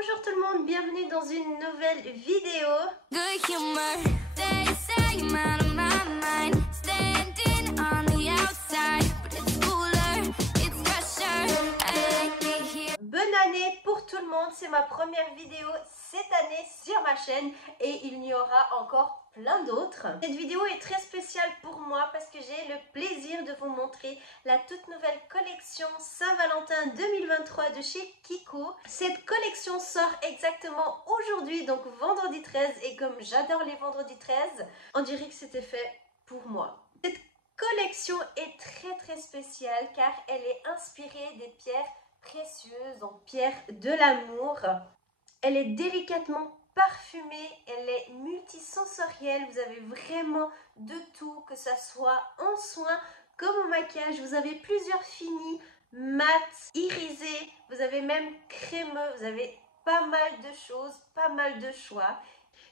Bonjour tout le monde, bienvenue dans une nouvelle vidéo. Bonne année pour tout le monde, c'est ma première vidéo cette année sur ma chaîne et il y aura encore plein d'autres. Cette vidéo est très spéciale pour moi parce que j'ai le plaisir de vous montrer la toute nouvelle collection Saint-Valentin 2023 de chez Kiko. Cette collection sort exactement aujourd'hui, donc vendredi 13, et comme j'adore les vendredis 13, on dirait que c'était fait pour moi. Cette collection est très spéciale car elle est inspirée des pierres précieuse, donc pierre de l'amour. Elle est délicatement parfumée, elle est multisensorielle, vous avez vraiment de tout, que ça soit en soins comme au maquillage. Vous avez plusieurs finis, mat, irisés, vous avez même crémeux, vous avez pas mal de choses, pas mal de choix.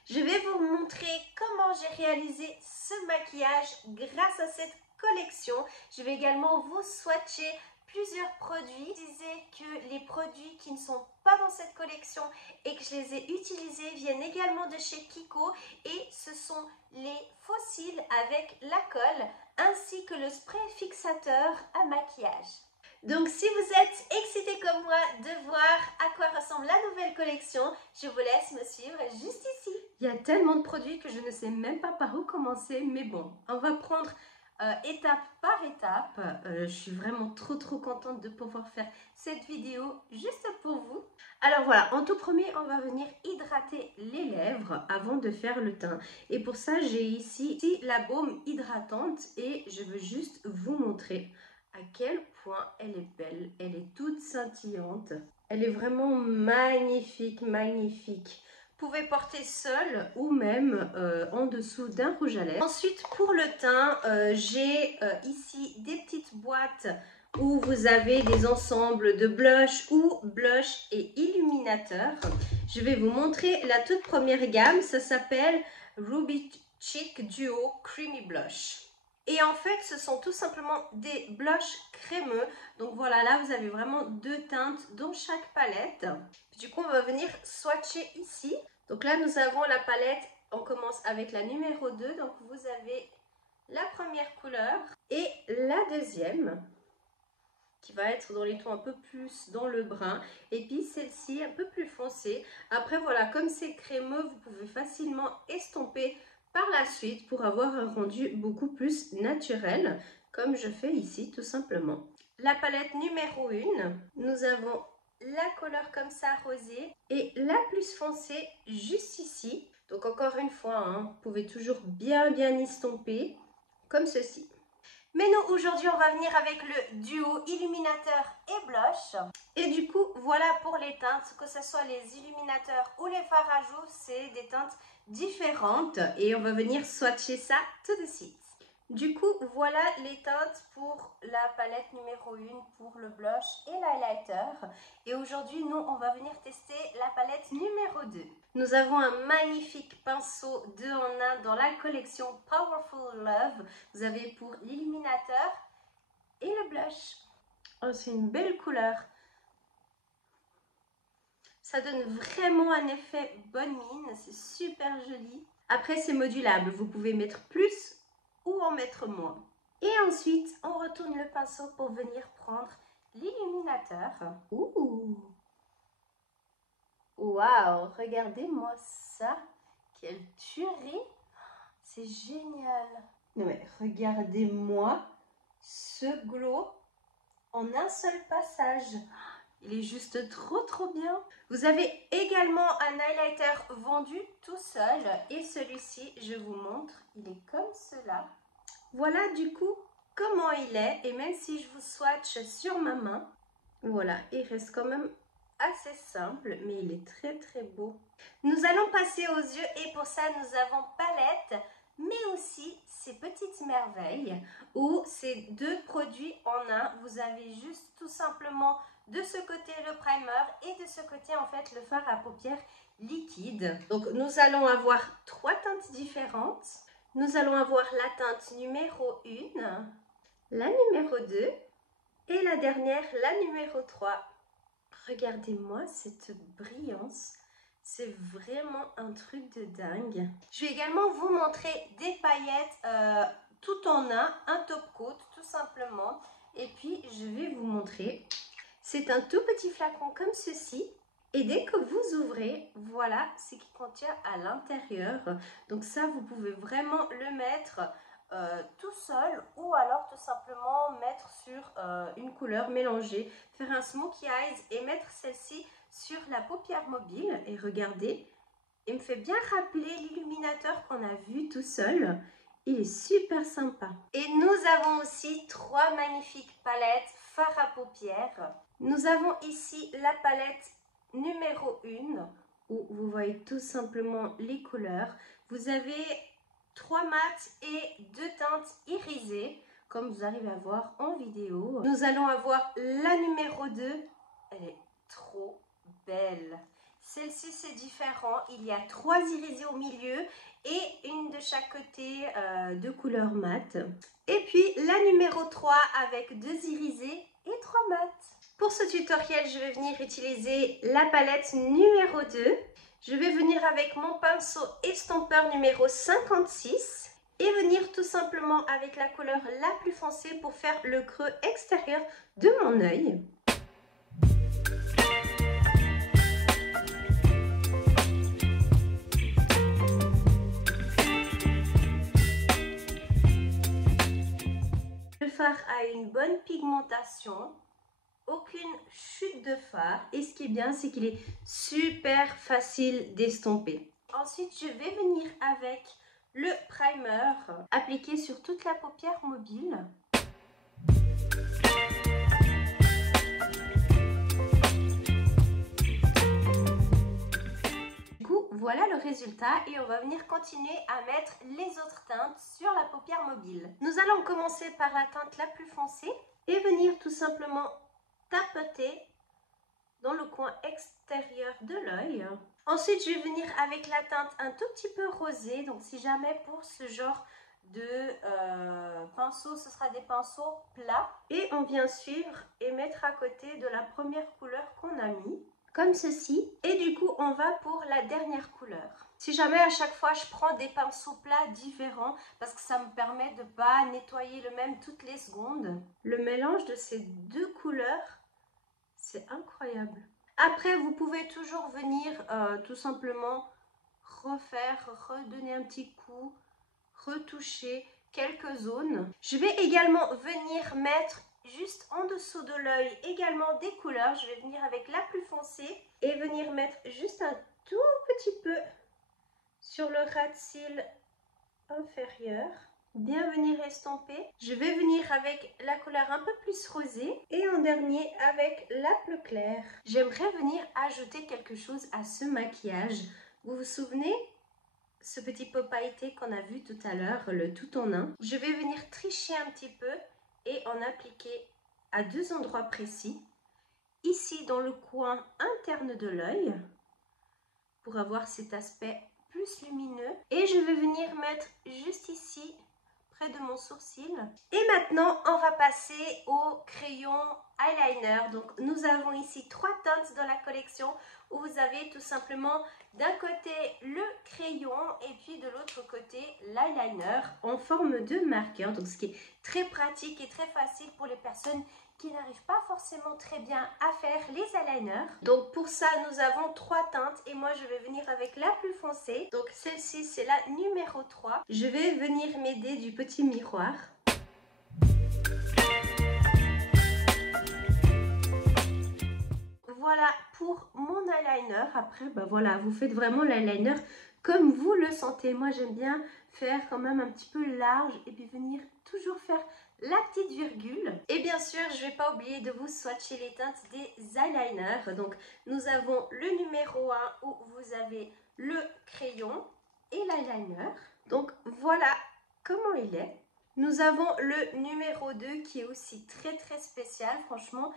Je vais vous montrer comment j'ai réalisé ce maquillage grâce à cette collection. Je vais également vous swatcher plusieurs produits. Je disais que les produits qui ne sont pas dans cette collection et que je les ai utilisés viennent également de chez Kiko et ce sont les fossiles avec la colle ainsi que le spray fixateur à maquillage. Donc si vous êtes excités comme moi de voir à quoi ressemble la nouvelle collection, je vous laisse me suivre juste ici. Il y a tellement de produits que je ne sais même pas par où commencer, mais bon, on va prendre étape par étape. Je suis vraiment trop contente de pouvoir faire cette vidéo juste pour vous. Alors voilà, en tout premier, on va venir hydrater les lèvres avant de faire le teint. Et pour ça, j'ai ici la baume hydratante et je veux juste vous montrer à quel point elle est belle. Elle est toute scintillante. Elle est vraiment magnifique. Vous pouvez porter seul ou même en dessous d'un rouge à lèvres. Ensuite, pour le teint, j'ai ici des petites boîtes où vous avez des ensembles de blush ou blush et illuminateur. Je vais vous montrer la toute première gamme. Ça s'appelle Ruby Cheek Duo Creamy Blush. Et en fait, ce sont tout simplement des blushs crémeux. Donc voilà, là, vous avez vraiment deux teintes dans chaque palette. Du coup, on va venir swatcher ici. Donc là, nous avons la palette. On commence avec la numéro 2. Donc, vous avez la première couleur et la deuxième qui va être dans les tons un peu plus dans le brun. Et puis, celle-ci un peu plus foncée. Après, voilà, comme c'est crémeux, vous pouvez facilement estomper par la suite pour avoir un rendu beaucoup plus naturel, comme je fais ici tout simplement. La palette numéro 1, nous avons la couleur comme ça rosée et la plus foncée juste ici. Donc encore une fois, hein, vous pouvez toujours bien estomper comme ceci. Mais nous, aujourd'hui, on va venir avec le duo illuminateur et blush. Et du coup, voilà pour les teintes, que ce soit les illuminateurs ou les fards à joues, c'est des teintes différentes. Et on va venir swatcher ça tout de suite. Du coup, voilà les teintes pour la palette numéro 1 pour le blush et l'highlighter. Et aujourd'hui, nous, on va venir tester la palette numéro 2. Nous avons un magnifique pinceau 2 en 1 dans la collection Powerful Love. Vous avez pour l'illuminateur et le blush. Oh, c'est une belle couleur. Ça donne vraiment un effet bonne mine. C'est super joli. Après, c'est modulable. Vous pouvez mettre plus ou en mettre moins. Et ensuite, on retourne le pinceau pour venir prendre l'illuminateur. Ouh! Waouh! Regardez-moi ça! Quelle tuerie! C'est génial! Non mais regardez-moi ce glow en un seul passage. Il est juste trop bien. Vous avez également un highlighter vendu tout seul. Et celui-ci, je vous montre, il est comme cela. Voilà du coup comment il est. Et même si je vous swatch sur ma main, voilà, il reste quand même assez simple. Mais il est très beau. Nous allons passer aux yeux et pour ça, nous avons palette. Mais aussi ces petites merveilles où ces deux produits en un. Vous avez juste tout simplement de ce côté le primer et de ce côté en fait le fard à paupières liquide. Donc nous allons avoir trois teintes différentes. Nous allons avoir la teinte numéro 1, la numéro 2 et la dernière, la numéro 3. Regardez-moi cette brillance. C'est vraiment un truc de dingue. Je vais également vous montrer des paillettes tout en un top coat tout simplement. Et puis je vais vous montrer. C'est un tout petit flacon comme ceci. Et dès que vous ouvrez, voilà ce qu'il contient à l'intérieur. Donc ça, vous pouvez vraiment le mettre tout seul ou alors tout simplement mettre sur une couleur mélangée, faire un smokey eyes et mettre celle-ci sur la paupière mobile. Et regardez, il me fait bien rappeler l'illuminateur qu'on a vu tout seul. Il est super sympa. Et nous avons aussi 3 magnifiques palettes fard à paupières. Nous avons ici la palette numéro 1 où vous voyez tout simplement les couleurs. Vous avez 3 mats et 2 teintes irisées comme vous arrivez à voir en vidéo. Nous allons avoir la numéro 2. Elle est trop belle. Celle-ci c'est différent. Il y a 3 irisées au milieu et une de chaque côté de couleur mat. Et puis la numéro 3 avec 2 irisées et 3 mats. Pour ce tutoriel, je vais venir utiliser la palette numéro 2. Je vais venir avec mon pinceau estompeur numéro 56 et venir tout simplement avec la couleur la plus foncée pour faire le creux extérieur de mon œil. Le fard a une bonne pigmentation. Aucune chute de fard et ce qui est bien c'est qu'il est super facile d'estomper. Ensuite je vais venir avec le primer appliqué sur toute la paupière mobile. Du coup voilà le résultat et on va venir continuer à mettre les autres teintes sur la paupière mobile. Nous allons commencer par la teinte la plus foncée et venir tout simplement tapoter dans le coin extérieur de l'œil. Ensuite, je vais venir avec la teinte un tout petit peu rosée. Donc, si jamais pour ce genre de pinceau, ce sera des pinceaux plats. Et on vient suivre et mettre à côté de la première couleur qu'on a mis, comme ceci. Et du coup, on va pour la dernière couleur. Si jamais à chaque fois, je prends des pinceaux plats différents, parce que ça me permet de ne pas nettoyer le même toutes les secondes. Le mélange de ces deux couleurs, c'est incroyable. Après, vous pouvez toujours venir tout simplement redonner un petit coup, retoucher quelques zones. Je vais également venir mettre juste en dessous de l'œil également des couleurs. Je vais venir avec la plus foncée et venir mettre juste un tout petit peu sur le ras de cils inférieur. Bien venir estomper. Je vais venir avec la couleur un peu plus rosée et en dernier avec la plus claire. J'aimerais venir ajouter quelque chose à ce maquillage. Vous vous souvenez ce petit pot pailleté qu'on a vu tout à l'heure, le tout en un? Je vais venir tricher un petit peu et en appliquer à 2 endroits précis. Ici dans le coin interne de l'œil pour avoir cet aspect plus lumineux. Et je vais venir mettre juste ici près de mon sourcil. Et maintenant, on va passer au crayon eyeliner. Donc, nous avons ici 3 teintes dans la collection où vous avez tout simplement d'un côté le crayon et puis de l'autre côté l'eyeliner en forme de marqueur. Donc, ce qui est très pratique et très facile pour les personnes qui n'arrivent pas forcément très bien à faire les eyeliners. Donc pour ça, nous avons 3 teintes et moi je vais venir avec la plus foncée. Donc celle-ci, c'est la numéro 3. Je vais venir m'aider du petit miroir. Voilà pour mon eyeliner. Après, bah voilà, vous faites vraiment l'eyeliner comme vous le sentez. Moi, j'aime bien faire quand même un petit peu large et puis venir toujours faire la petite virgule. Et bien sûr, je ne vais pas oublier de vous swatcher les teintes des eyeliners. Donc, nous avons le numéro 1 où vous avez le crayon et l'eyeliner. Donc, voilà comment il est. Nous avons le numéro 2 qui est aussi très spécial. Franchement,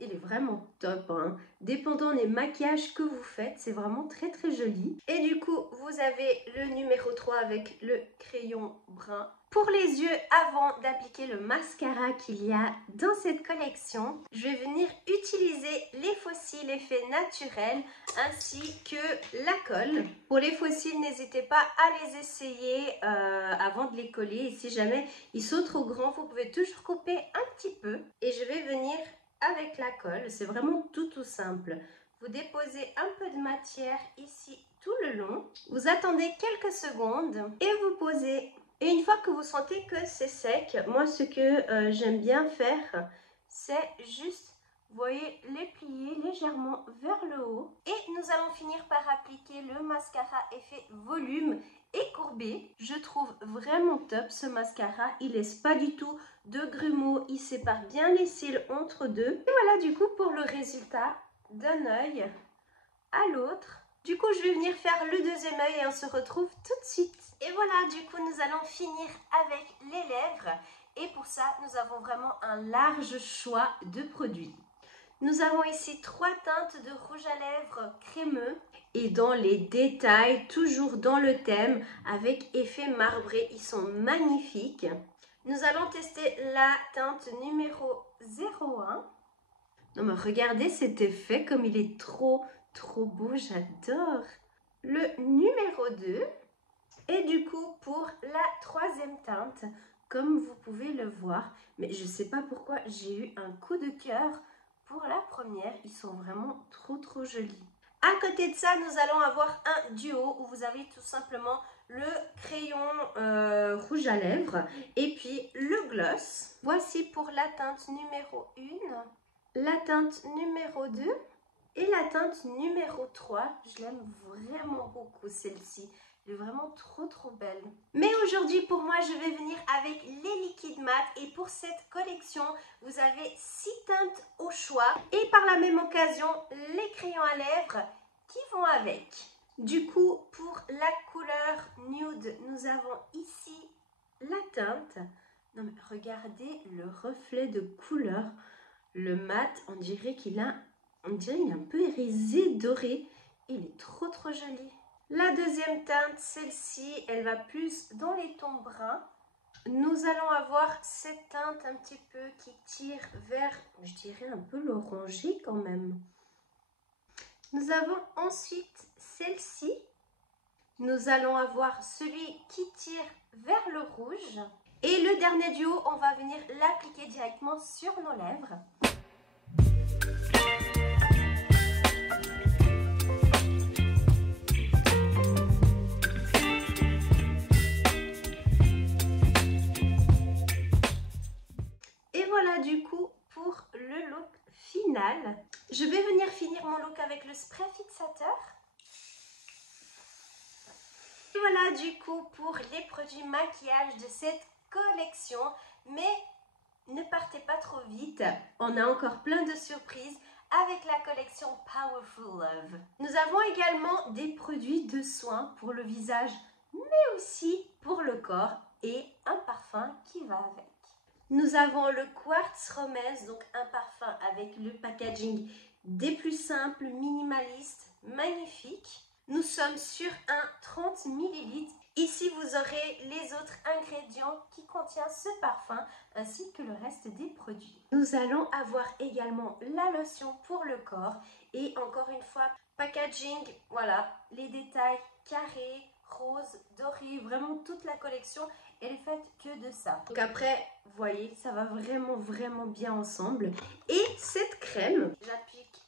Il est vraiment top, hein. Dépendant des maquillages que vous faites, c'est vraiment très très joli. Et du coup, vous avez le numéro 3 avec le crayon brun. Pour les yeux, avant d'appliquer le mascara qu'il y a dans cette collection, je vais venir utiliser les fossiles effets naturels ainsi que la colle. Pour les fossiles, n'hésitez pas à les essayer avant de les coller. Et si jamais ils sont trop grands, vous pouvez toujours couper un petit peu. Et je vais venir avec la colle, c'est vraiment tout simple. Vous déposez un peu de matière ici tout le long. Vous attendez quelques secondes et vous posez. Et une fois que vous sentez que c'est sec, moi ce que j'aime bien faire, c'est juste, vous voyez, les plier légèrement vers le haut. Et nous allons finir par appliquer le mascara effet volume et courbé. Je trouve vraiment top ce mascara. Il laisse pas du tout de grumeaux. Il sépare bien les cils entre deux. Et voilà du coup pour le résultat d'un œil à l'autre. Du coup, je vais venir faire le deuxième œil et on se retrouve tout de suite. Et voilà, du coup, nous allons finir avec les lèvres. Et pour ça, nous avons vraiment un large choix de produits. Nous avons ici 3 teintes de rouge à lèvres crémeux et dans les détails, toujours dans le thème, avec effet marbré. Ils sont magnifiques. Nous allons tester la teinte numéro 01. Non mais regardez cet effet comme il est trop beau, j'adore. Le numéro 2. Et du coup, pour la troisième teinte, comme vous pouvez le voir, mais je ne sais pas pourquoi j'ai eu un coup de cœur pour la première. Ils sont vraiment trop jolis. À côté de ça, nous allons avoir un duo où vous avez tout simplement le crayon rouge à lèvres et puis le gloss. Voici pour la teinte numéro 1, la teinte numéro 2 et la teinte numéro 3. Je l'aime vraiment beaucoup celle-ci. Elle est vraiment trop belle. Mais aujourd'hui, pour moi, je vais venir avec les liquides mat. Et pour cette collection, vous avez 6 teintes au choix. Et par la même occasion, les crayons à lèvres qui vont avec. Du coup, pour la couleur nude, nous avons ici la teinte. Non mais regardez le reflet de couleur. Le mat, on dirait qu'il a... On dirait qu'il est un peu irisé, doré. Il est trop joli. La deuxième teinte, celle-ci, elle va plus dans les tons bruns. Nous allons avoir cette teinte un petit peu qui tire vers, je dirais un peu l'orangé quand même. Nous avons ensuite celle-ci. Nous allons avoir celui qui tire vers le rouge. Et le dernier duo, on va venir l'appliquer directement sur nos lèvres. Du coup, pour le look final, je vais venir finir mon look avec le spray fixateur. Et voilà du coup pour les produits maquillage de cette collection. Mais ne partez pas trop vite, on a encore plein de surprises avec la collection Powerful Love. Nous avons également des produits de soins pour le visage, mais aussi pour le corps et un parfum qui va avec. Nous avons le Quartz Romance, donc un parfum avec le packaging des plus simples, minimalistes, magnifique. Nous sommes sur un 30 ml. Ici, vous aurez les autres ingrédients qui contiennent ce parfum, ainsi que le reste des produits. Nous allons avoir également la lotion pour le corps. Et encore une fois, packaging, voilà, les détails carrés, rose, doré, vraiment toute la collection. Elle est faite que de ça. Donc après, vous voyez, ça va vraiment bien ensemble. Et cette crème, j'applique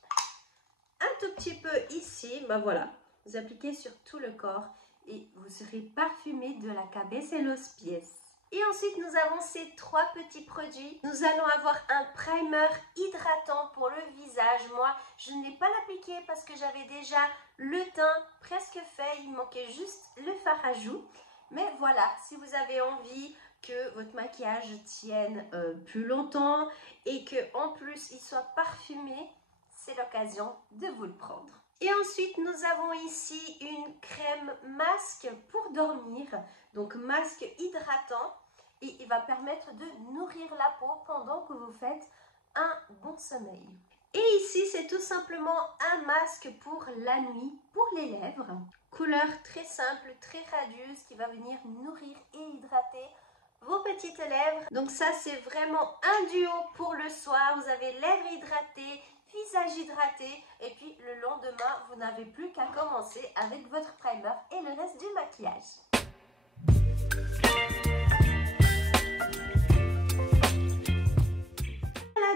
un tout petit peu ici. Ben voilà, vous appliquez sur tout le corps et vous serez parfumé de la cabeza a los pies. Et ensuite, nous avons ces 3 petits produits. Nous allons avoir un primer hydratant pour le visage. Moi, je ne l'ai pas appliqué parce que j'avais déjà le teint presque fait. Il manquait juste le fard à joues. Mais voilà, si vous avez envie que votre maquillage tienne plus longtemps et qu'en plus il soit parfumé, c'est l'occasion de vous le prendre. Et ensuite, nous avons ici une crème masque pour dormir, donc masque hydratant, et il va permettre de nourrir la peau pendant que vous faites un bon sommeil. Et ici, c'est tout simplement un masque pour la nuit, pour les lèvres. Couleur très simple, très radieuse, qui va venir nourrir et hydrater vos petites lèvres. Donc ça, c'est vraiment un duo pour le soir. Vous avez lèvres hydratées, visage hydraté. Et puis, le lendemain, vous n'avez plus qu'à commencer avec votre primer et le reste du maquillage.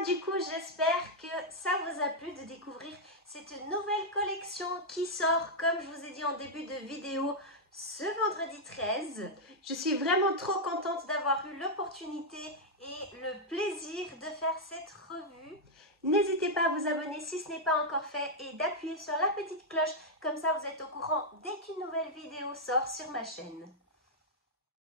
Du coup, j'espère que ça vous a plu de découvrir cette nouvelle collection qui sort, comme je vous ai dit en début de vidéo, ce vendredi 13. Je suis vraiment trop contente d'avoir eu l'opportunité et le plaisir de faire cette revue. N'hésitez pas à vous abonner si ce n'est pas encore fait et d'appuyer sur la petite cloche, comme ça vous êtes au courant dès qu'une nouvelle vidéo sort sur ma chaîne.